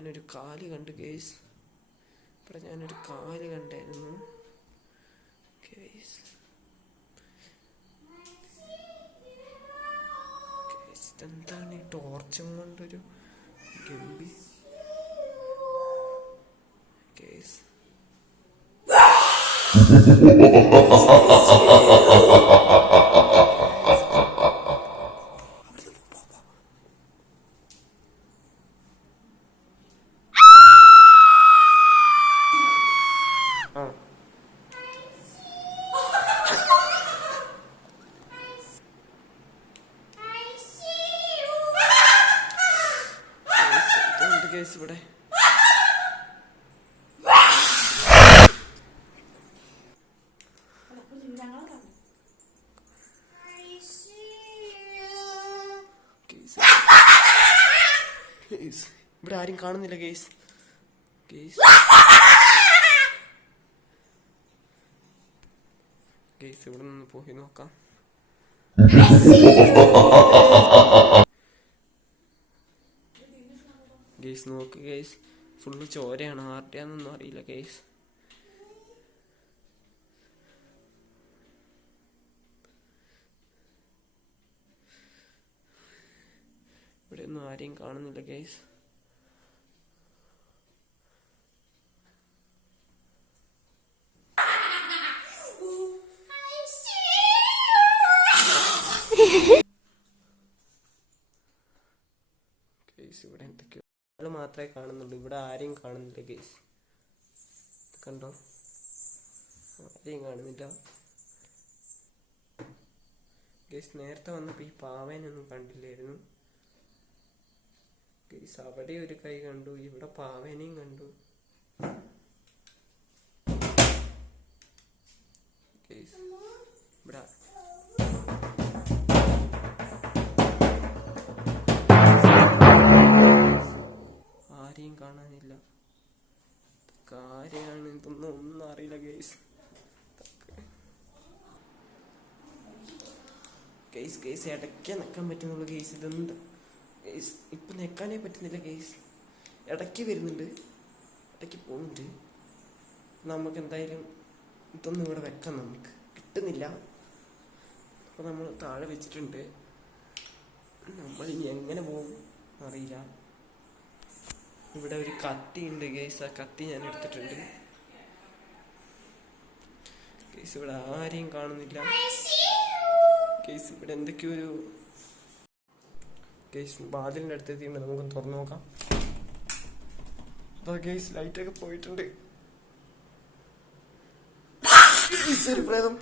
ഞാനൊരു കാല് കണ്ടു ഗേസ്. ഇവിടെ ഞാനൊരു കാല് കണ്ടായിരുന്നു ഗേസ്. ഇതെന്താണ് ഈ ടോർച്ചും കൊണ്ടൊരു ഗംഭീർ കേസ്. കേസ് ഇവിടെ ഇവിടെ ആരും കാണുന്നില്ല കേസ്. കേസ് കേസ് ഇവിടെ നിന്ന് പോയി നോക്കാം. ഗേസ് നോക്ക് ഗേസ്, ഫുള്ള് ചോരയാണ്. ആർട്ടിയാന്നൊന്നും അറിയില്ല ഗേസ്. ഇവിടെ ഒന്നും ആരെയും കാണുന്നില്ല ഗേസ്. ഗേസ് ഇവിടെ എന്തൊക്കെയോ മാത്രമേ കാണുന്നുള്ളൂ. ഇവിടെ ആരെയും കാണുന്നില്ല ഗേസ്. കണ്ടോ, ആരെയും കാണുന്നില്ല ഗേസ്. നേരത്തെ വന്നപ്പോൾ ഈ പാവേനൊന്നും കണ്ടില്ലായിരുന്നു ഗേസ്. അവിടെ ഒരു കൈ കണ്ടു, ഇവിടെ പാവേനെയും കണ്ടു ഗേസ്. ഇവിടെ ആരെയും കാണാനില്ല. കാര്യമാണ് ഇതൊന്നും ഒന്നും അറിയില്ല ഗേസ്. ഗേസ് ഗേസ് ഇടയ്ക്ക് നിൽക്കാൻ പറ്റുന്നുള്ളൂ ഗേസ്. ഇതെന്താ ഗേസ്, ഇപ്പം നിൽക്കാനേ പറ്റുന്നില്ല ഗേസ്. ഇടയ്ക്ക് വരുന്നുണ്ട്, ഇടയ്ക്ക് പോകുന്നുണ്ട്. നമുക്ക് എന്തായാലും ഇതൊന്നും ഇവിടെ വെക്കാം. നമുക്ക് കിട്ടുന്നില്ല. അപ്പോൾ നമ്മൾ താഴെ വെച്ചിട്ടുണ്ട്. നമ്മൾ ഇനി എങ്ങനെ പോകും അറിയില്ല. ഇവിടെ ഒരു കത്തി ഉണ്ട് ഗേസ്. ആ കത്തി ഞാൻ എടുത്തിട്ടുണ്ട് ഗേസ്. ഇവിടെ ആരെയും കാണുന്നില്ല ഗേസ്. ഇവിടെ എന്തൊക്കെയോ ഒരു ഗേസ് വാതിലിൻ്റെ അടുത്തെത്തിയുണ്ട്. നമുക്ക് തുറന്നു നോക്കാം. അതാ ഗേസ്, ലൈറ്റൊക്കെ പോയിട്ടുണ്ട്. പ്രേതം